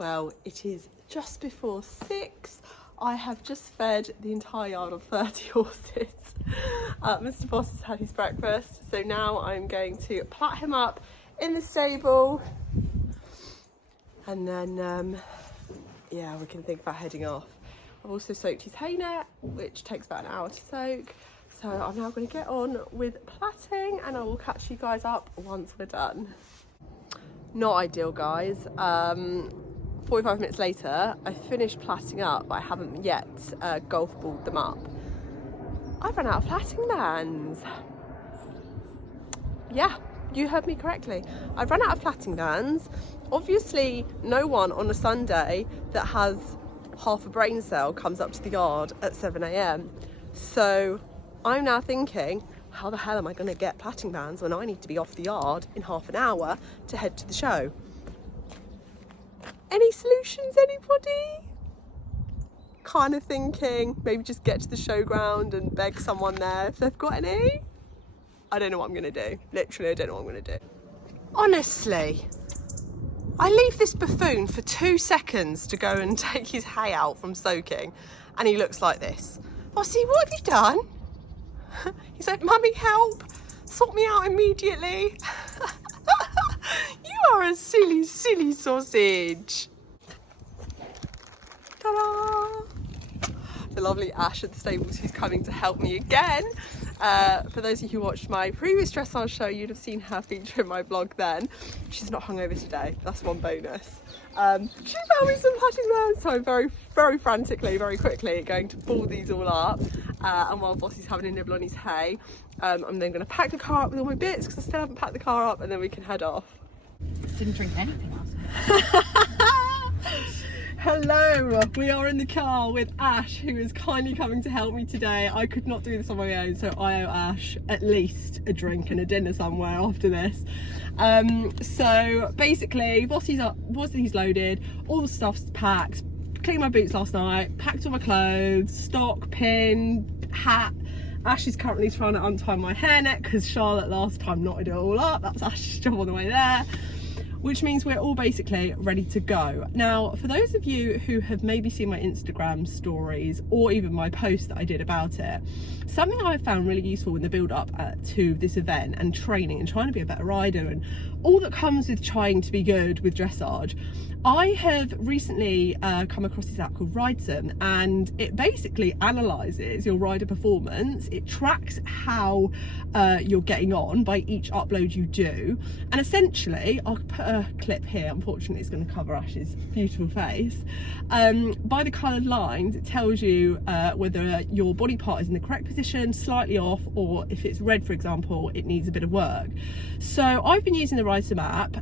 Well, it is just before 6. I have just fed the entire yard of 30 horses. Mr. Voss has had his breakfast, so now I'm going to plait him up in the stable, and then yeah, we can think about heading off. I've also soaked his hay net, which takes about an hour to soak. So I'm now going to get on with plaiting, and I will catch you guys up once we're done. Not ideal, guys. 45 minutes later, I finished plaiting up, but I haven't yet golf balled them up. I've run out of plaiting bands. Yeah, you heard me correctly. I've run out of plaiting bands. Obviously, no one on a Sunday that has half a brain cell comes up to the yard at 7 AM. So I'm now thinking, how the hell am I going to get plaiting bands when I need to be off the yard in half an hour to head to the show? Any solutions, anybody? Kind of thinking maybe just get to the showground and beg someone there if they've got any. I don't know what I'm going to do. Literally, I don't know what I'm going to do. Honestly, I leave this buffoon for 2 seconds to go and take his hay out from soaking, and he looks like this. Vossy, what have you done? He's like, Mummy, help! Sort me out immediately. You are a silly, silly sausage. Ta-da! The lovely Ash at the stables, who's coming to help me again. For those of you who watched my previous dressage show, you'd have seen her feature in my vlog then. She's not hungover today, that's one bonus. She found me some plaiting bands, so I'm very frantically, very quickly going to ball these all up. And while Vossy's having a nibble on his hay, I'm then going to pack the car up with all my bits, because I still haven't packed the car up, and then we can head off. Didn't drink anything else. Hello, we are in the car with Ash, who is kindly coming to help me today. I could not do this on my own, so I owe Ash at least a drink and a dinner somewhere after this. So basically, Vossy's loaded, all the stuff's packed, cleaned my boots last night, packed all my clothes, stock, pin, hat. Ash is currently trying to untie my hairnet because Charlotte last time knotted it all up. That's Ash's job on the way there. Which means we're all basically ready to go. Now, for those of you who have maybe seen my Instagram stories or even my post that I did about it, something I found really useful in the build up to this event and training and trying to be a better rider and all that comes with trying to be good with dressage, I have recently come across this app called Ridesum, and it basically analyses your rider performance. It tracks how you're getting on by each upload you do, and essentially, I'll put a clip here, unfortunately it's going to cover Ash's beautiful face. By the coloured lines, it tells you whether your body part is in the correct position, slightly off, or if it's red, for example, it needs a bit of work. So I've been using the Ridesum app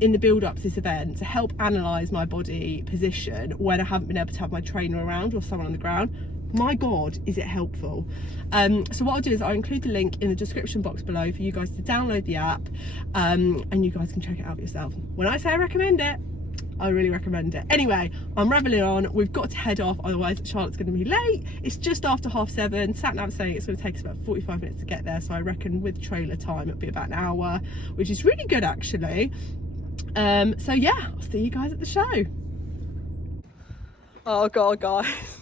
in the build up to this event to help analyse my body position when I haven't been able to have my trainer around or someone on the ground. My God, is it helpful. So what I'll do is I'll include the link in the description box below for you guys to download the app, and you guys can check it out yourself. When I say I recommend it, I really recommend it. Anyway, I'm rambling on. We've got to head off, otherwise Charlotte's going to be late. It's just after 7:30. Sat nav saying it's going to take us about 45 minutes to get there, so I reckon with trailer time it'll be about an hour, which is really good actually. So yeah, I'll see you guys at the show. Oh God, guys.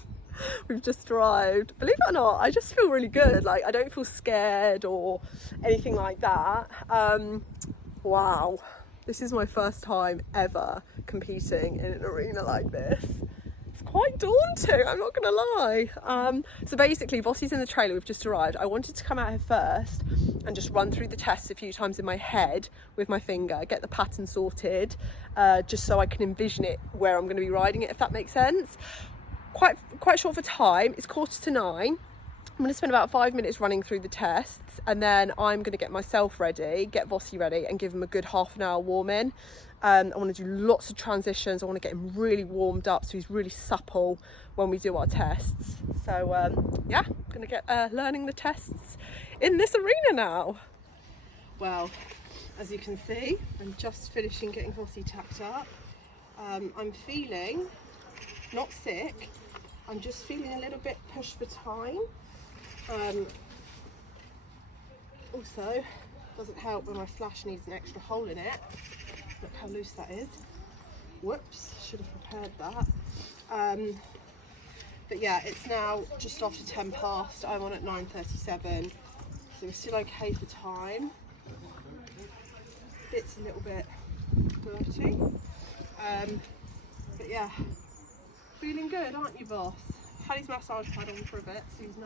We've just arrived. Believe it or not, I just feel really good. Like, I don't feel scared or anything like that. Wow, this is my first time ever competing in an arena like this. It's quite daunting, I'm not gonna lie. So basically, Vossy's in the trailer, we've just arrived. I wanted to come out here first and just run through the tests a few times in my head with my finger, get the pattern sorted, just so I can envision it where I'm gonna be riding it, if that makes sense. Quite short for time. It's 8:45. I'm going to spend about 5 minutes running through the tests, and then I'm going to get myself ready, get Vossy ready, and give him a good half an hour warm in. I want to do lots of transitions. I want to get him really warmed up so he's really supple when we do our tests. So yeah, I'm going to get learning the tests in this arena now. Well, as you can see, I'm just finishing getting Vossy tacked up. I'm feeling not sick, I'm just feeling a little bit pushed for time. Also, doesn't help when my flash needs an extra hole in it. Look how loose that is. Whoops, should have prepared that. But yeah, it's now just after 10 past. I'm on at 9:37, so we're still okay for time. It's a little bit dirty, but yeah, feeling good, aren't you, Voss? Had his massage pad on for a bit, so he's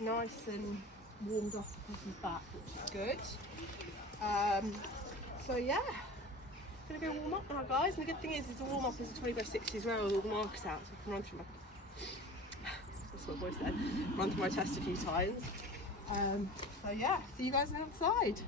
nice and warmed up across his back, which is good. So yeah, gonna go warm up now, guys. And the good thing is the warm up is a 20/60 as well with all the markers out, so I can run through my. That's what my voice said. Run through my test a few times. So yeah, see you guys outside.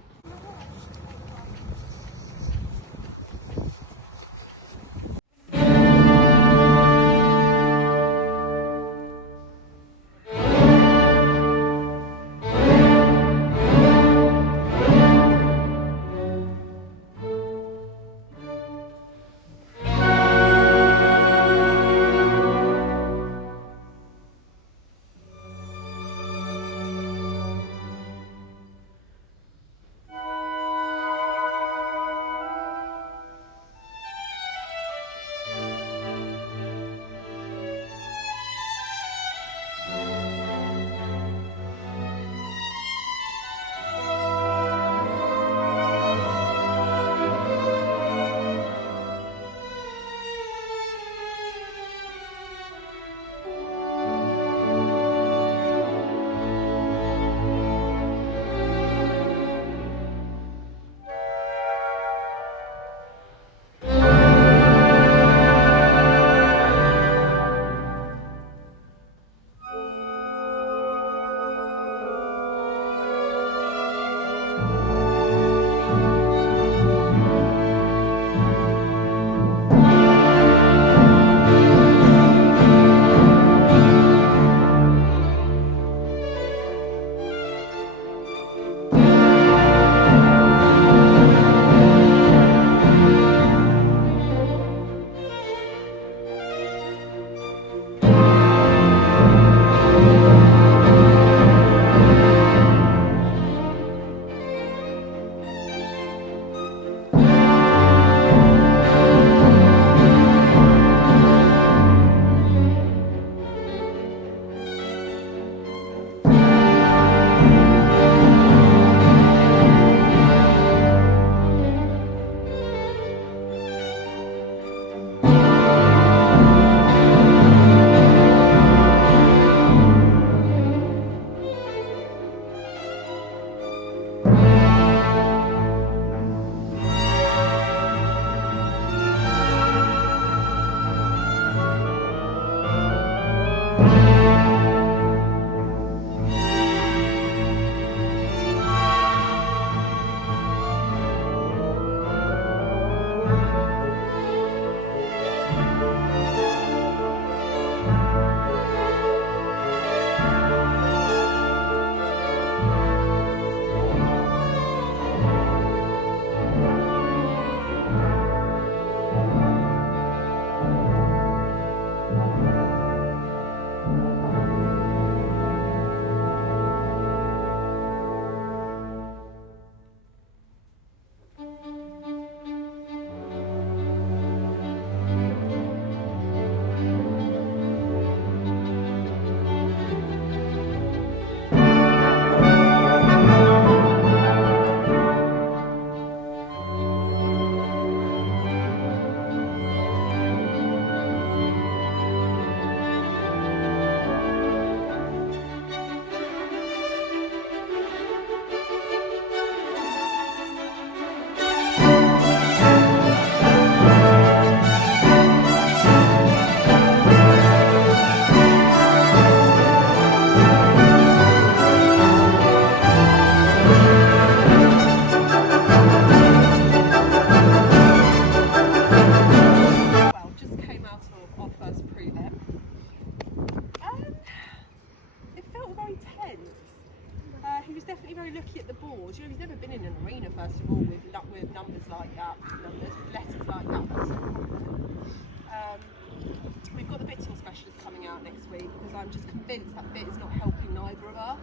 I'm just convinced that bit is not helping neither of us.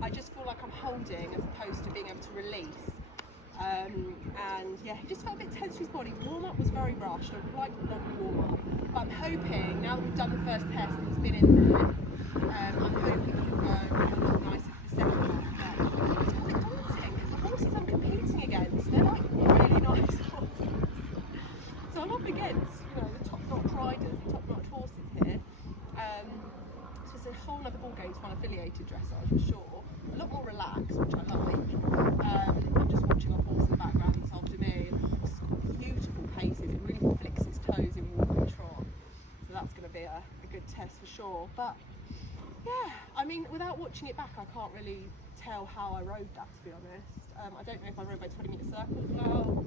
I just feel like I'm holding as opposed to being able to release. And yeah, he just felt a bit tense in his body. Warm-up was very rushed. I would like a longer warm-up. But I'm hoping, now that we've done the first test and he's been in there, I'm hoping he'll go a lot nicer for the second one. But it's quite daunting because the horses I'm competing against, they're like really nice horses. So I'm up against, you know, the top-notch riders, the top-notch horses here. So it's a whole other ballgame to unaffiliated dressage for sure. A lot more relaxed, which I like. I'm just watching a horse in the background this afternoon. The horse has got beautiful paces. It really flicks its toes in walk and trot. So that's going to be a good test for sure. But yeah, I mean, without watching it back, I can't really tell how I rode that, to be honest. I don't know if I rode my 20-metre circles well.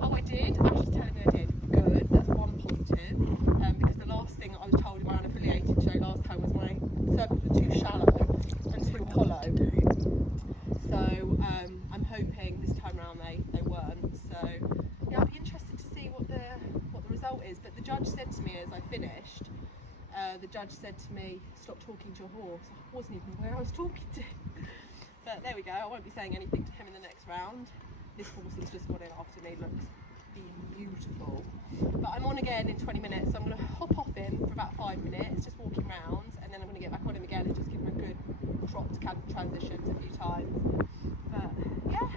Oh, I did. Ash is telling me I did. Good. That's one positive. Because the last thing I was told in my unaffiliated show last time was my circles were too shallow and too hollow. So I'm hoping this time round they weren't. So yeah, I'll be interested to see what the result is. But the judge said to me as I finished, stop talking to your horse. I wasn't even aware I was talking to him. But there we go, I won't be saying anything to him in the next round. This horse has just got in after me, looks beautiful. But I'm on again in 20 minutes, so I'm going to hop off him for about 5 minutes, just walking rounds, and then I'm going to get back on him again and just give him a good trot to transitions a few times. But yeah.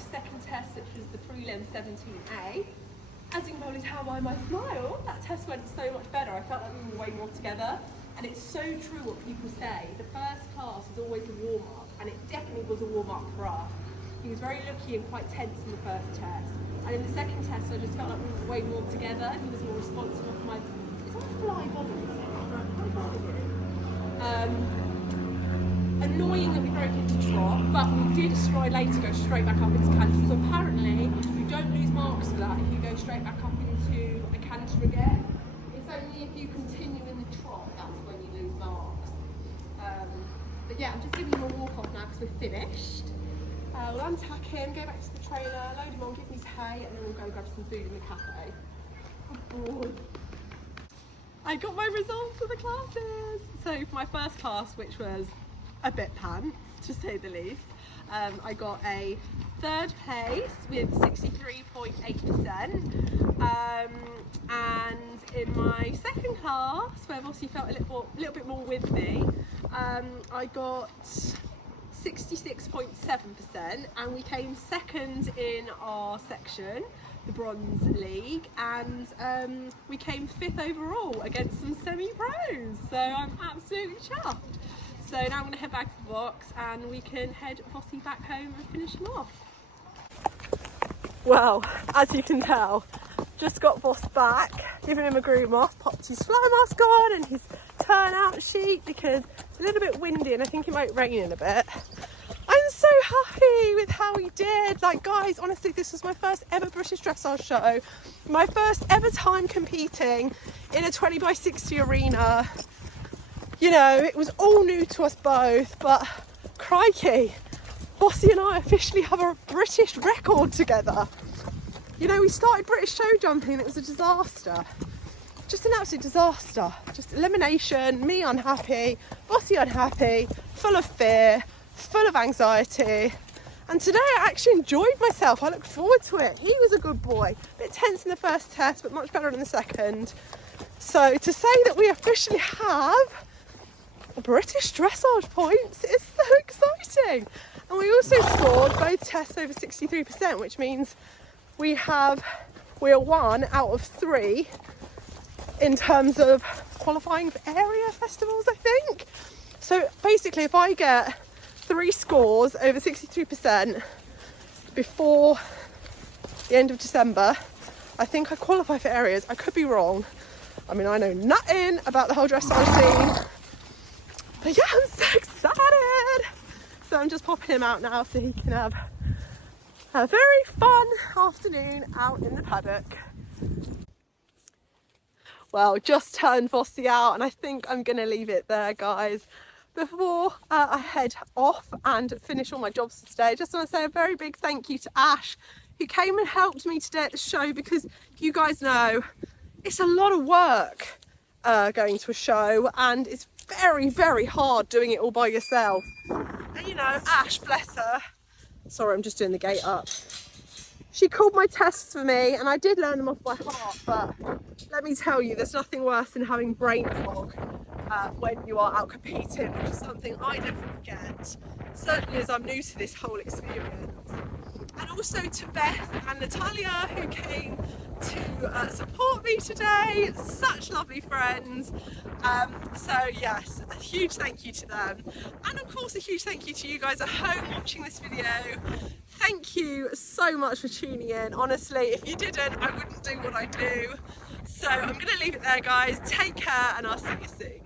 second test, which was the prelim 17A. As you can probably tell by my smile, that test went so much better. I felt like we were way more together. And it's so true what people say. The first class is always a warm-up, and it definitely was a warm-up for us. He was very lucky and quite tense in the first test. And in the second test, I just felt like we were way more together. He was more responsive of my... Is that a fly bothering me? Annoying that we broke into trot, but we did a stride later go straight back up into canter. So apparently, you don't lose marks for that if you go straight back up into a canter again. It's only if you continue in the trot, that's when you lose marks. But yeah, I'm just giving him a walk off now because we're finished. We'll untack him, go back to the trailer, load him on, give him his hay, and then we'll go grab some food in the cafe. I'm bored. I got my results for the classes. So for my first class, which was a bit pants to say the least, I got a 3rd place with 63.8%, and in my second class, where Voss felt a little bit more with me, I got 66.7%, and we came second in our section, the Bronze League, and we came 5th overall against some semi-pros, so I'm absolutely chuffed. So now I'm going to head back to the box and we can head Vossy back home and finish him off. Well, as you can tell, just got Voss back, giving him a groom off, popped his fly mask on and his turnout sheet because it's a little bit windy and I think it might rain in a bit. I'm so happy with how he did. Like, guys, honestly, this was my first ever British Dressage show. My first ever time competing in a 20x60 arena. You know, it was all new to us both, but crikey, Vossy and I officially have a British record together. You know, we started British show jumping and it was a disaster. Just an absolute disaster. Just elimination, me unhappy, Vossy unhappy, full of fear, full of anxiety. And today I actually enjoyed myself. I looked forward to it. He was a good boy. A bit tense in the first test, but much better in the second. So to say that we officially have British Dressage points is so exciting. And we also scored both tests over 63%, which means we are 1 out of 3 in terms of qualifying for area festivals, I think. So basically, if I get 3 scores over 63% before the end of December, I think I qualify for areas. I could be wrong. I mean, I know nothing about the whole dressage scene. But yeah, I'm so excited. So I'm just popping him out now so he can have a very fun afternoon out in the paddock. Well, just turned Vossy out and I think I'm going to leave it there, guys. Before I head off and finish all my jobs for today, I just want to say a very big thank you to Ash, who came and helped me today at the show, because you guys know it's a lot of work going to a show and it's very, very hard doing it all by yourself. And you know, Ash, bless her, sorry, I'm just doing the gate up. She called my tests for me and I did learn them off by heart, but let me tell you, there's nothing worse than having brain fog when you are out competing, which is something I definitely get, certainly as I'm new to this whole experience. And also to Beth and Natalia, who came to support me today, such lovely friends. So yes, a huge thank you to them, and of course a huge thank you to you guys at home watching this video. Thank you so much for tuning in. Honestly, if you didn't, I wouldn't do what I do. So I'm going to leave it there, guys. Take care and I'll see you soon.